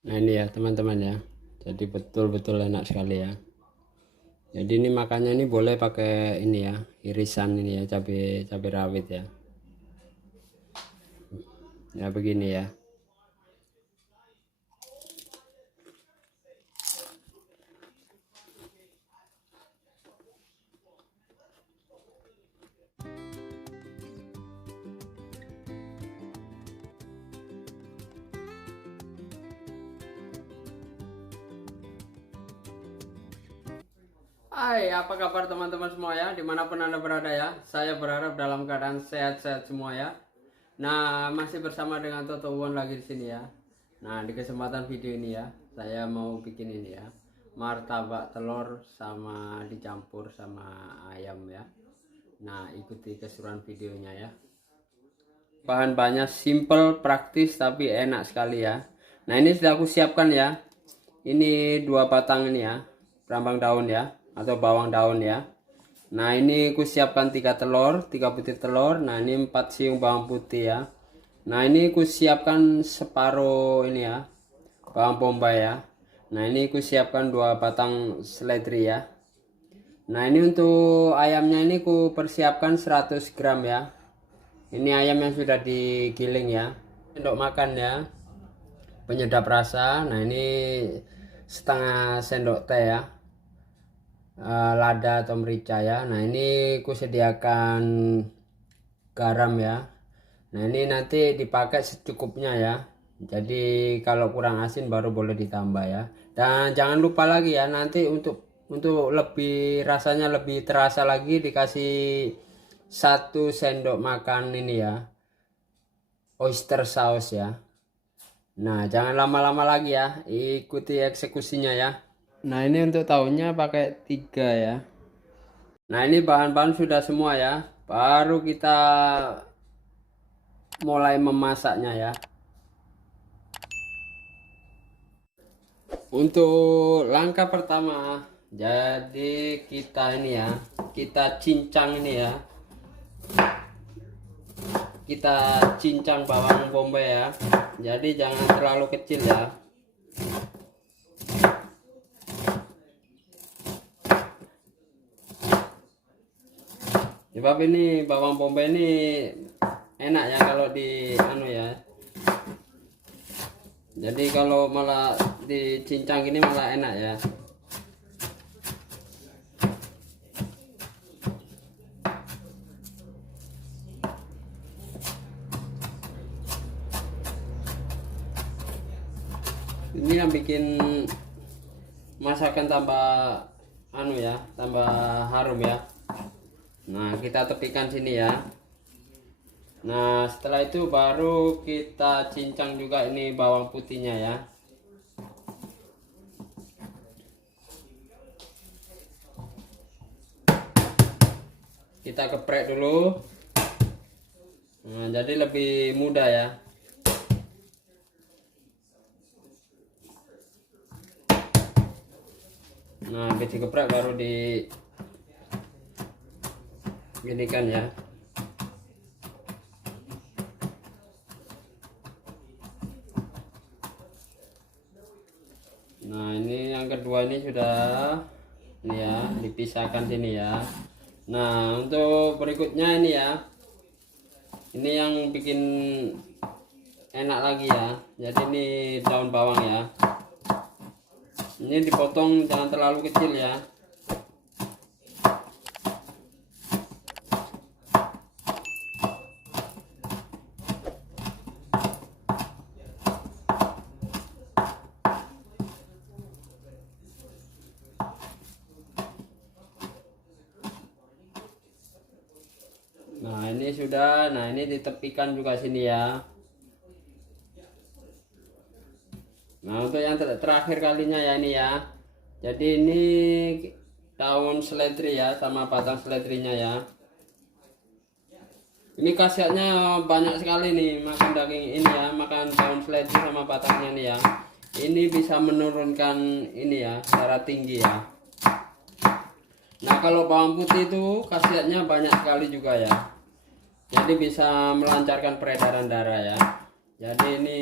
Nah ini ya teman-teman ya, jadi betul-betul enak sekali ya. Jadi ini makannya ini boleh pakai ini ya, irisan ini ya, cabai rawit ya. Ya begini ya. Hai, apa kabar teman-teman semua ya, dimanapun anda berada ya. Saya berharap dalam keadaan sehat-sehat semua ya. Nah, masih bersama dengan Toto Won lagi di sini ya. Nah, di kesempatan video ini ya, saya mau bikin ini ya, martabak telur sama dicampur sama ayam ya. Nah, ikuti keseruan videonya ya. Bahan-bahannya simple, praktis, tapi enak sekali ya. Nah, ini sudah aku siapkan ya. Ini 2 batang ini ya, berambang daun ya, atau bawang daun ya. Nah, ini aku siapkan 3 telur, 3 butir telur. Nah, ini 4 siung bawang putih ya. Nah, ini aku siapkan separuh ini ya, bawang bombay ya. Nah, ini aku siapkan 2 batang seledri ya. Nah, ini untuk ayamnya ini aku persiapkan 100 gram ya. Ini ayam yang sudah digiling ya. Sendok makan ya, penyedap rasa. Nah, ini setengah sendok teh ya, lada atau merica ya. Nah, ini aku sediakan garam ya. Nah, ini nanti dipakai secukupnya ya. Jadi kalau kurang asin baru boleh ditambah ya. Dan jangan lupa lagi ya, nanti untuk lebih rasanya lebih terasa lagi dikasih 1 sendok makan ini ya, oyster sauce ya. Nah, jangan lama-lama lagi ya, ikuti eksekusinya ya. Nah, ini untuk tahunya pakai 3 ya. Nah, ini bahan-bahan sudah semua ya. Baru kita mulai memasaknya ya. Untuk langkah pertama, jadi kita ini ya, kita cincang ini ya. Kita cincang bawang bombay ya. Jadi jangan terlalu kecil ya. Sebab ini bawang bombay ini enak ya kalau di anu ya. Jadi kalau malah dicincang ini malah enak ya. Ini yang bikin masakan tambah anu ya, tambah harum ya. Nah, kita tepikan sini ya. Nah, setelah itu baru kita cincang juga ini bawang putihnya ya. Kita geprek dulu. Nah, jadi lebih mudah ya. Nah, habis digeprek baru di ginikan ya. Nah, ini yang kedua ini sudah ini ya, dipisahkan sini ya. Nah, untuk berikutnya ini ya, ini yang bikin enak lagi ya. Jadi ini daun bawang ya. Ini dipotong jangan terlalu kecil ya. Nah, ini sudah. Nah, ini ditepikan juga sini ya. Nah, untuk yang terakhir kalinya ya ini ya. Jadi ini daun seledri ya, sama batang seledrinya ya. Ini khasiatnya banyak sekali nih makan daging ini ya, makan daun seledri sama batangnya nih ya. Ini bisa menurunkan ini ya, darah tinggi ya. Nah, kalau bawang putih itu khasiatnya banyak sekali juga ya. Jadi bisa melancarkan peredaran darah ya. Jadi ini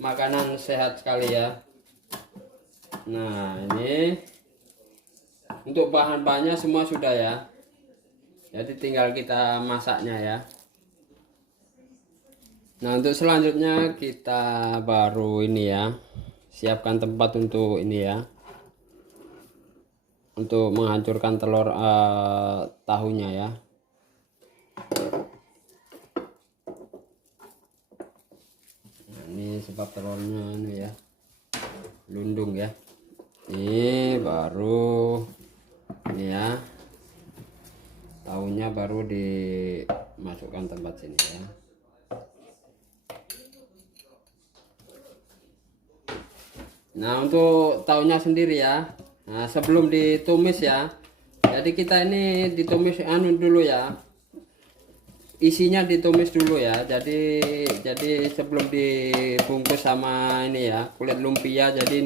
makanan sehat sekali ya. Nah, ini untuk bahan-bahannya semua sudah ya. Jadi tinggal kita masaknya ya. Nah, untuk selanjutnya kita baru ini ya, siapkan tempat untuk ini ya, untuk menghancurkan telur tahunya ya. Nah, ini sebab telurnya ini ya, lundung ya. Ini baru ini ya, tahunya baru dimasukkan tempat sini ya. Nah, untuk tahunya sendiri ya. Nah, sebelum ditumis ya. Jadi kita ini ditumis dulu ya. Isinya ditumis dulu ya. Jadi sebelum dibungkus sama ini ya, kulit lumpia. Jadi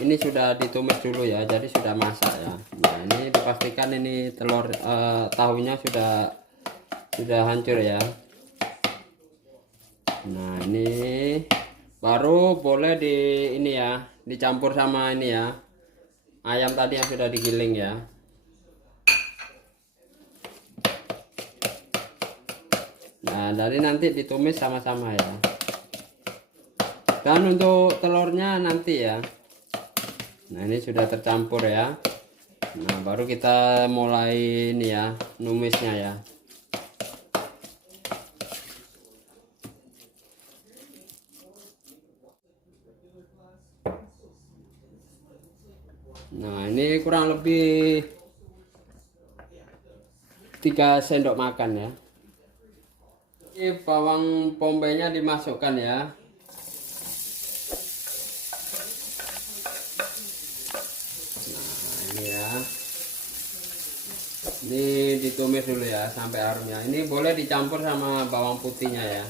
ini sudah ditumis dulu ya. Jadi sudah masak ya. Nah, ini dipastikan ini telur tahunya sudah hancur ya. Nah, ini baru boleh ini ya, dicampur sama ini ya, ayam tadi yang sudah digiling ya. Nah, dari nanti ditumis sama-sama ya. Dan untuk telurnya nanti ya. Nah, ini sudah tercampur ya. Nah, baru kita mulai ini ya, numisnya ya. Nah, ini kurang lebih 3 sendok makan ya. Ini bawang bombay-nya dimasukkan ya. Nah, ini ya. Ini ditumis dulu ya sampai harumnya. Ini boleh dicampur sama bawang putihnya ya.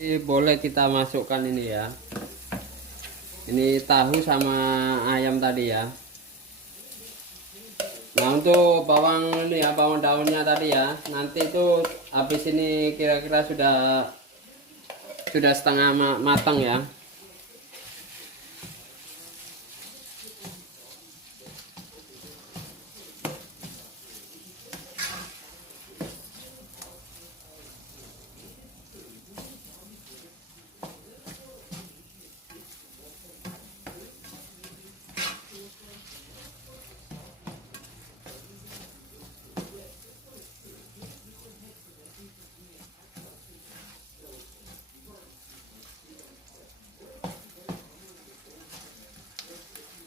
Ini boleh kita masukkan ini ya. Ini tahu sama ayam tadi ya. Nah, untuk bawang ini ya, bawang daunnya tadi ya. Nanti itu habis ini kira-kira sudah setengah matang ya.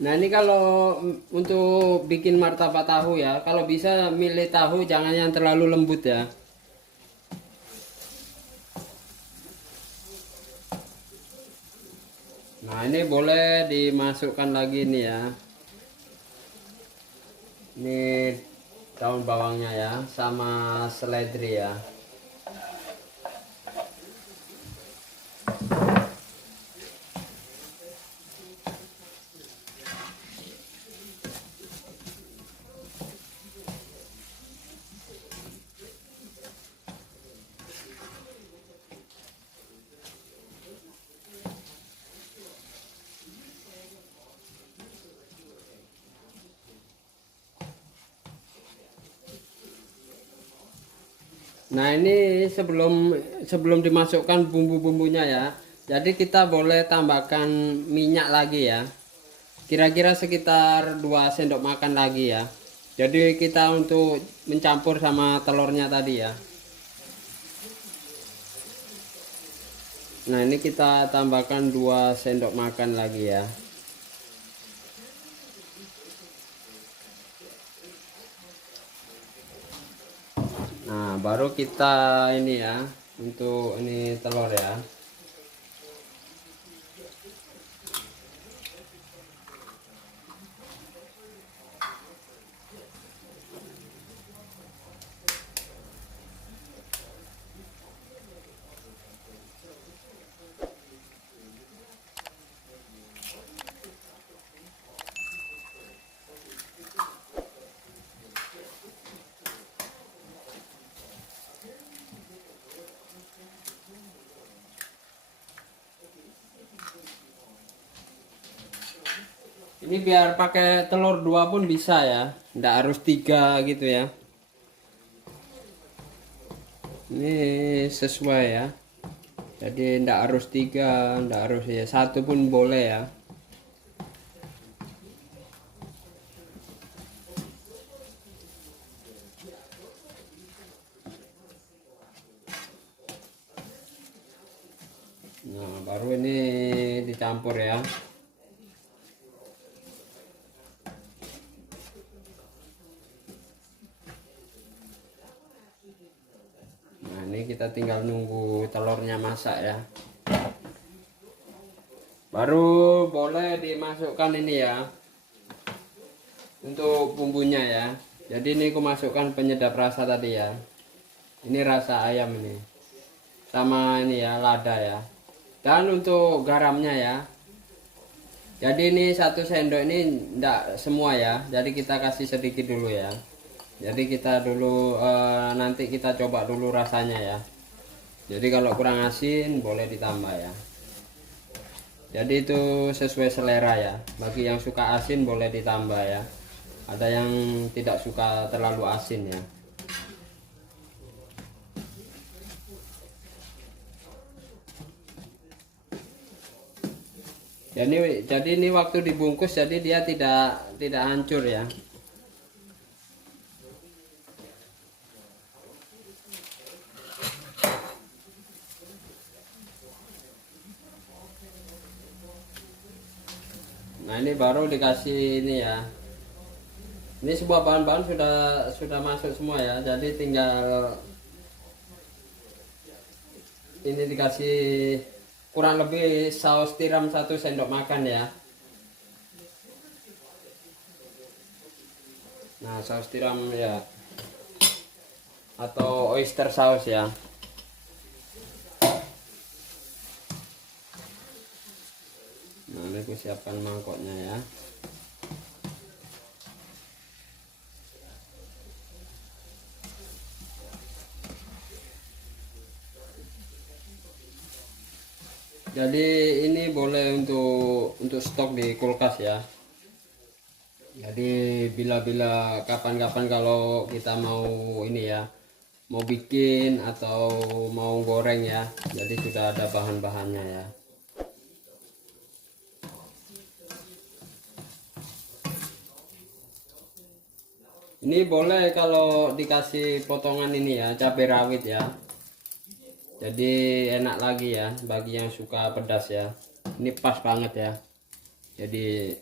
Nah, ini kalau untuk bikin martabak tahu ya, kalau bisa milih tahu jangan yang terlalu lembut ya. Nah, ini boleh dimasukkan lagi nih ya. Ini daun bawangnya ya, sama seledri ya. Nah, ini sebelum dimasukkan bumbu-bumbunya ya. Jadi kita boleh tambahkan minyak lagi ya. Kira-kira sekitar 2 sendok makan lagi ya. Jadi kita untuk mencampur sama telurnya tadi ya. Nah, ini kita tambahkan 2 sendok makan lagi ya. Nah, baru kita ini ya, untuk ini telur ya. Ini biar pakai telur 2 pun bisa ya, nggak harus 3 gitu ya. Ini sesuai ya, jadi nggak harus 3, nggak harus ya 1 pun boleh ya. Nah baru ini dicampur ya. Nah ini kita tinggal nunggu telurnya masak ya. Baru boleh dimasukkan ini ya, untuk bumbunya ya. Jadi ini aku masukkan penyedap rasa tadi ya. Ini rasa ayam ini, sama ini ya lada ya. Dan untuk garamnya ya, jadi ini 1 sendok ini enggak semua ya, jadi kita kasih sedikit dulu ya. Jadi kita dulu nanti kita coba dulu rasanya ya. Jadi kalau kurang asin boleh ditambah ya. Jadi itu sesuai selera ya, bagi yang suka asin boleh ditambah ya, ada yang tidak suka terlalu asin ya. Jadi ini waktu dibungkus jadi dia tidak hancur ya. Nah ini baru dikasih ini ya. Ini semua bahan-bahan sudah masuk semua ya. Jadi tinggal ini dikasih kurang lebih saus tiram 1 sendok makan ya. Nah saus tiram ya, atau oyster saus ya. Nah ini aku siapkan mangkoknya ya. Jadi ini boleh untuk stok di kulkas ya. Jadi bila kapan-kapan kalau kita mau ini ya, mau bikin atau mau goreng ya, jadi sudah ada bahan-bahannya ya. Ini boleh kalau dikasih potongan ini ya, cabai rawit ya. Jadi enak lagi ya bagi yang suka pedas ya. Ini pas banget ya. Jadi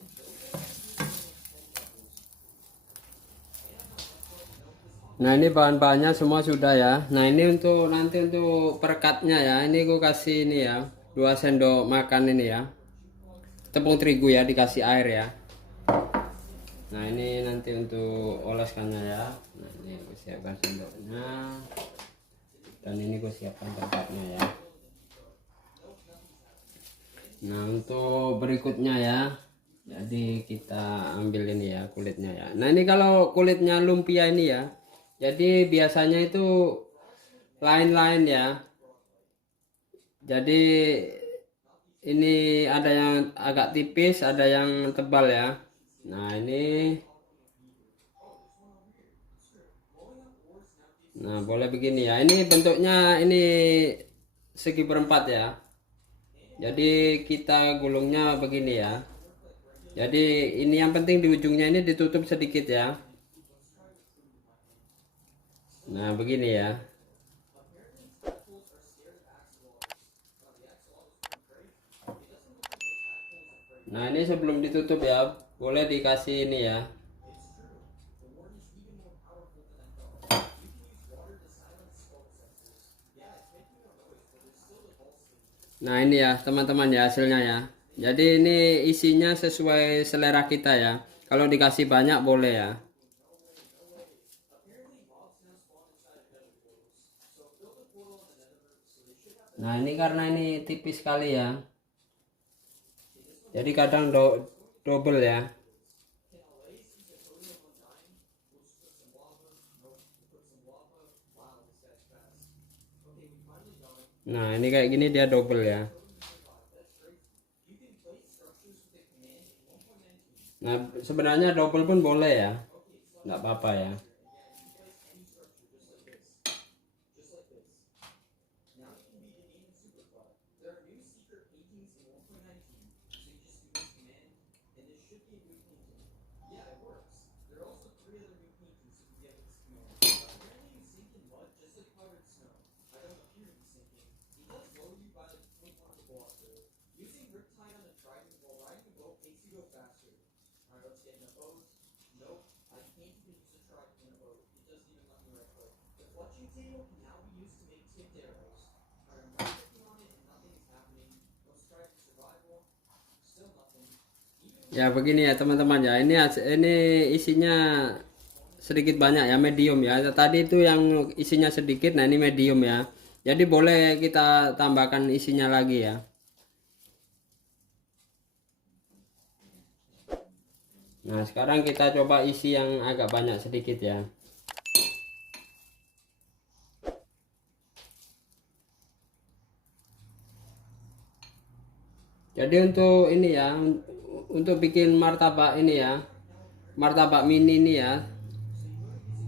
nah ini bahan-bahannya semua sudah ya. Nah ini untuk nanti untuk perekatnya ya, ini aku kasih ini ya, 2 sendok makan ini ya, tepung terigu ya, dikasih air ya. Nah ini nanti untuk oleskannya ya. Nah ini aku siapkan sendoknya, dan ini aku siapkan tempatnya ya. Nah untuk berikutnya ya, jadi kita ambil ini ya kulitnya ya. Nah ini kalau kulitnya lumpia ini ya, jadi biasanya itu lain-lain ya. Jadi ini ada yang agak tipis, ada yang tebal ya. Nah ini, nah boleh begini ya. Ini bentuknya ini segi berempat ya. Jadi kita gulungnya begini ya. Jadi ini yang penting di ujungnya ini ditutup sedikit ya. Nah begini ya. Nah ini sebelum ditutup ya, boleh dikasih ini ya. Nah ini ya teman-teman ya hasilnya ya. Jadi ini isinya sesuai selera kita ya. Kalau dikasih banyak boleh ya. Nah ini karena ini tipis sekali ya, jadi kadang double ya. Nah ini kayak gini dia double ya. Nah, sebenarnya double pun boleh ya, nggak apa-apa ya. Ya begini ya teman-teman ya, ini isinya sedikit banyak ya, medium ya. Tadi itu yang isinya sedikit, nah ini medium ya. Jadi boleh kita tambahkan isinya lagi ya. Nah sekarang kita coba isi yang agak banyak sedikit ya. Jadi untuk ini ya, untuk bikin martabak ini ya, martabak mini ini ya.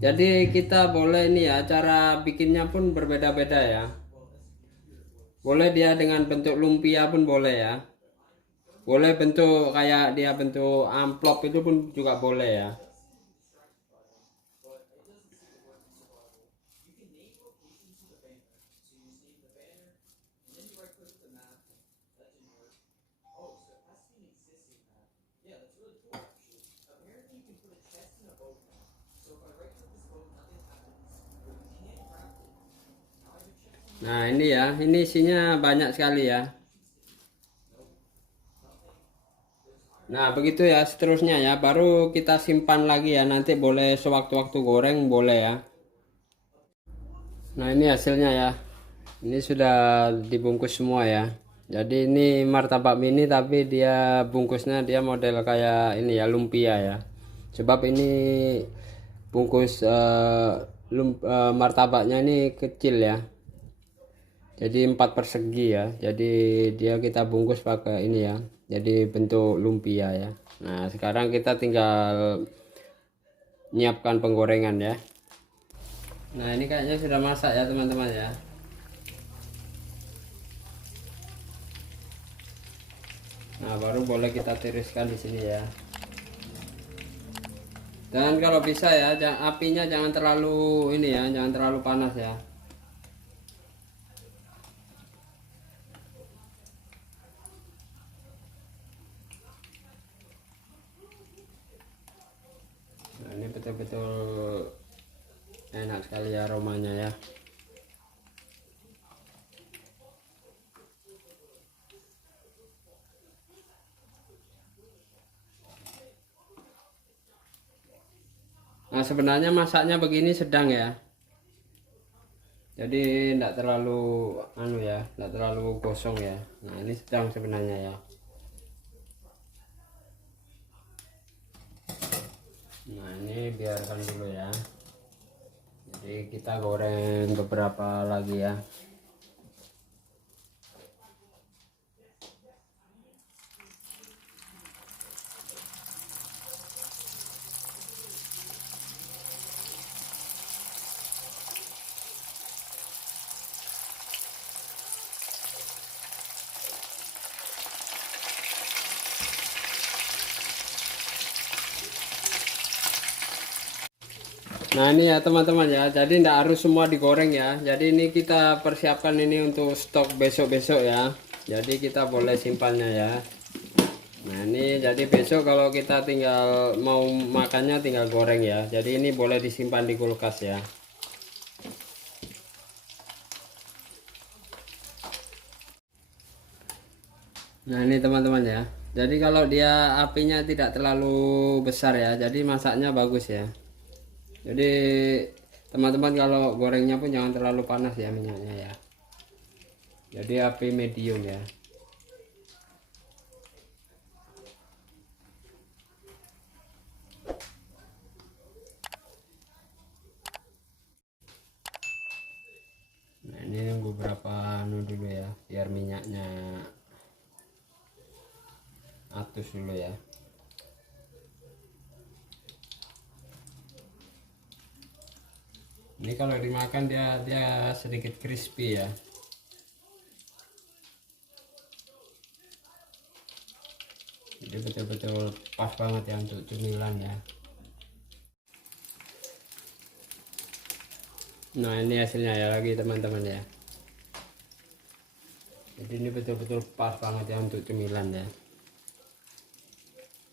Jadi kita boleh ini ya, cara bikinnya pun berbeda-beda ya. Boleh dia dengan bentuk lumpia pun boleh ya. Boleh bentuk kayak dia bentuk amplop itu pun juga boleh ya. Nah ini ya, ini isinya banyak sekali ya. Nah begitu ya seterusnya ya, baru kita simpan lagi ya, nanti boleh sewaktu-waktu goreng boleh ya. Nah ini hasilnya ya, ini sudah dibungkus semua ya. Jadi ini martabak mini tapi dia bungkusnya dia model kayak ini ya, lumpia ya. Sebab ini bungkus martabaknya ini kecil ya. Jadi 4 persegi ya. Jadi dia kita bungkus pakai ini ya. Jadi bentuk lumpia ya. Nah sekarang kita tinggal nyiapkan penggorengan ya. Nah ini kayaknya sudah masak ya teman-teman ya. Nah baru boleh kita tiriskan di sini ya. Dan kalau bisa ya, apinya jangan terlalu ini ya, jangan terlalu panas ya. Nah ini betul-betul enak sekali ya aromanya ya. Nah sebenarnya masaknya begini sedang ya. Jadi tidak terlalu anu ya, tidak terlalu gosong ya. Nah ini sedang sebenarnya ya. Nah ini biarkan dulu ya. Jadi kita goreng beberapa lagi ya. Nah ini ya teman-teman ya, jadi tidak harus semua digoreng ya. Jadi ini kita persiapkan ini untuk stok besok-besok ya. Jadi kita boleh simpannya ya. Nah ini jadi besok kalau kita tinggal mau makannya tinggal goreng ya. Jadi ini boleh disimpan di kulkas ya. Nah ini teman-teman ya. Jadi kalau dia apinya tidak terlalu besar ya, jadi masaknya bagus ya. Jadi teman-teman kalau gorengnya pun jangan terlalu panas ya minyaknya ya. Jadi api medium ya. Nah ini nunggu berapa anu dulu ya, biar minyaknya atus dulu ya. Ini kalau dimakan dia sedikit crispy ya. Jadi betul-betul pas banget ya untuk cemilan ya. Nah ini hasilnya ya lagi teman-teman ya. Jadi ini betul-betul pas banget ya untuk cemilan ya.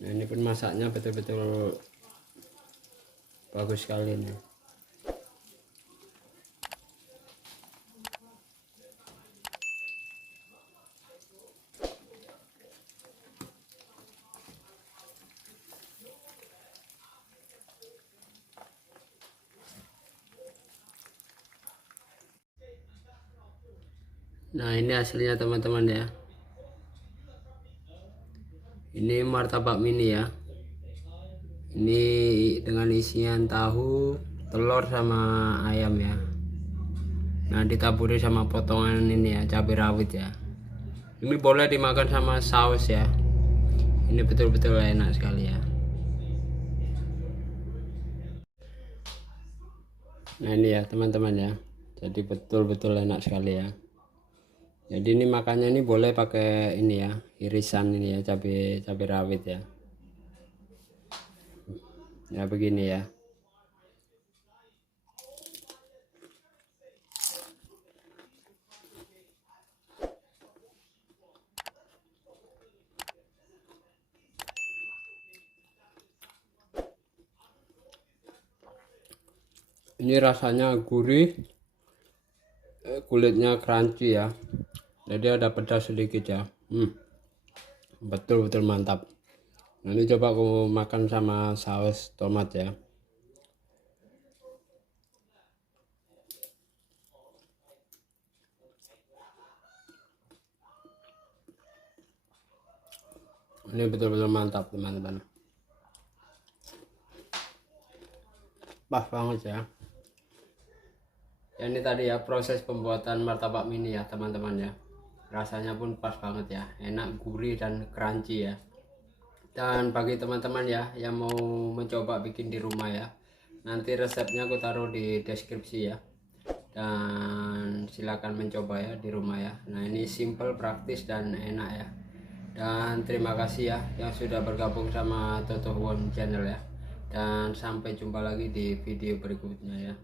Nah ini pun masaknya betul-betul bagus sekali nih. Nah ini hasilnya teman-teman ya. Ini martabak mini ya. Ini dengan isian tahu, telur sama ayam ya. Nah ditaburi sama potongan ini ya, cabai rawit ya. Ini boleh dimakan sama saus ya. Ini betul-betul enak sekali ya. Nah ini ya teman-teman ya. Jadi betul-betul enak sekali ya. Jadi ini makannya ini boleh pakai ini ya, irisan ini ya, cabai rawit ya. Ya begini ya. Ini rasanya gurih, kulitnya crunchy ya. Jadi ada pedas sedikit ya. Betul-betul mantap. Nanti coba aku makan sama saus tomat ya. Ini betul-betul mantap teman-teman. Pas banget ya. Ya ini tadi ya proses pembuatan martabak mini ya teman-teman ya. Rasanya pun pas banget ya, enak, gurih dan crunchy ya. Dan bagi teman-teman ya yang mau mencoba bikin di rumah ya, nanti resepnya aku taruh di deskripsi ya. Dan silakan mencoba ya di rumah ya. Nah ini simple, praktis dan enak ya. Dan terima kasih ya yang sudah bergabung sama Toto Won channel ya. Dan sampai jumpa lagi di video berikutnya ya.